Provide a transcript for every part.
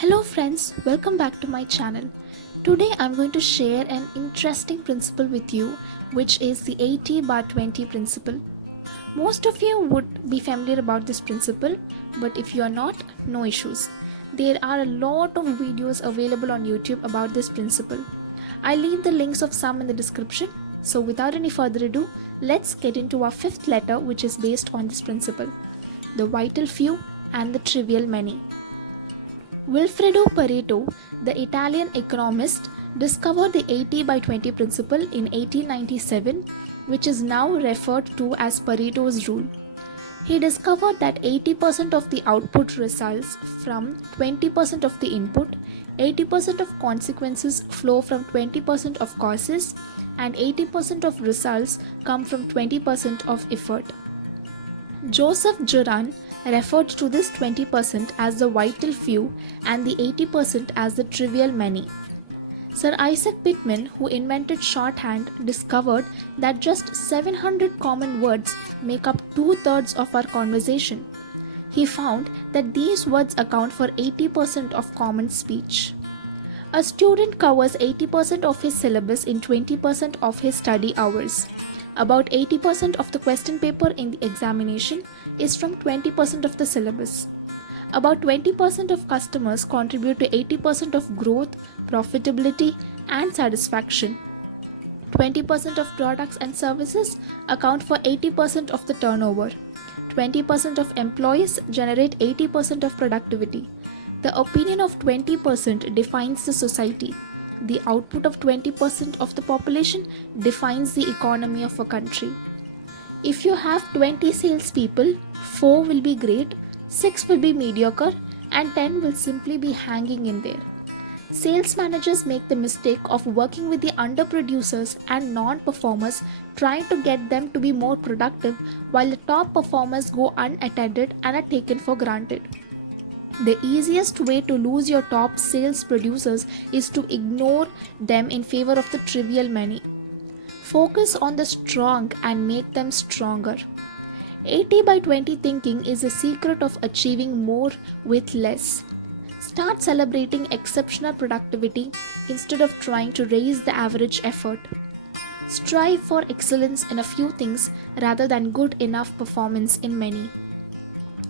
Hello friends, welcome back to my channel. Today I'm going to share an interesting principle with you, which is the 80/20 principle. Most of you would be familiar about this principle, but if you are not, no issues. There are a lot of videos available on YouTube about this principle. I'll leave the links of some in the description. So without any further ado, let's get into our fifth letter, which is based on this principle: the vital few and the trivial many. Vilfredo Pareto, the Italian economist, discovered the 80/20 principle in 1897, which is now referred to as Pareto's rule. He discovered that 80% of the output results from 20% of the input, 80% of consequences flow from 20% of causes, and 80% of results come from 20% of effort. Joseph Juran referred to this 20% as the vital few and the 80% as the trivial many. Sir Isaac Pitman, who invented shorthand, discovered that just 700 common words make up 2/3 of our conversation. He found that these words account for 80% of common speech. A student covers 80% of his syllabus in 20% of his study hours. About 80% of the question paper in the examination is from 20% of the syllabus. About 20% of customers contribute to 80% of growth, profitability, and satisfaction. 20% of products and services account for 80% of the turnover. 20% of employees generate 80% of productivity. The opinion of 20% defines the society. The output of 20% of the population defines the economy of a country. If you have 20 salespeople, 4 will be great, 6 will be mediocre, and 10 will simply be hanging in there. Sales managers make the mistake of working with the underproducers and non-performers, trying to get them to be more productive, while the top performers go unattended and are taken for granted. The easiest way to lose your top sales producers is to ignore them in favor of the trivial many. Focus on the strong and make them stronger. 80/20 thinking is the secret of achieving more with less. Start celebrating exceptional productivity instead of trying to raise the average effort. Strive for excellence in a few things rather than good enough performance in many.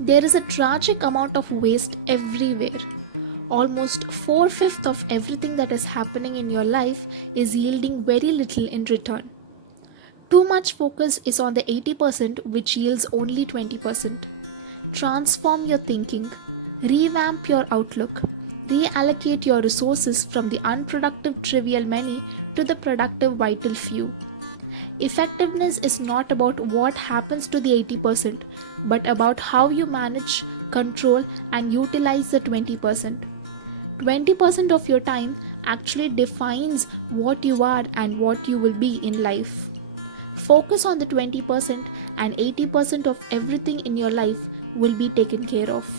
There is a tragic amount of waste everywhere. Almost 4/5 of everything that is happening in your life is yielding very little in return. Too much focus is on the 80%, which yields only 20%. Transform your thinking, revamp your outlook, reallocate your resources from the unproductive trivial many to the productive vital few. Effectiveness is not about what happens to the 80%, but about how you manage, control, and utilize the 20%. 20% of your time actually defines what you are and what you will be in life. Focus on the 20%, and 80% of everything in your life will be taken care of.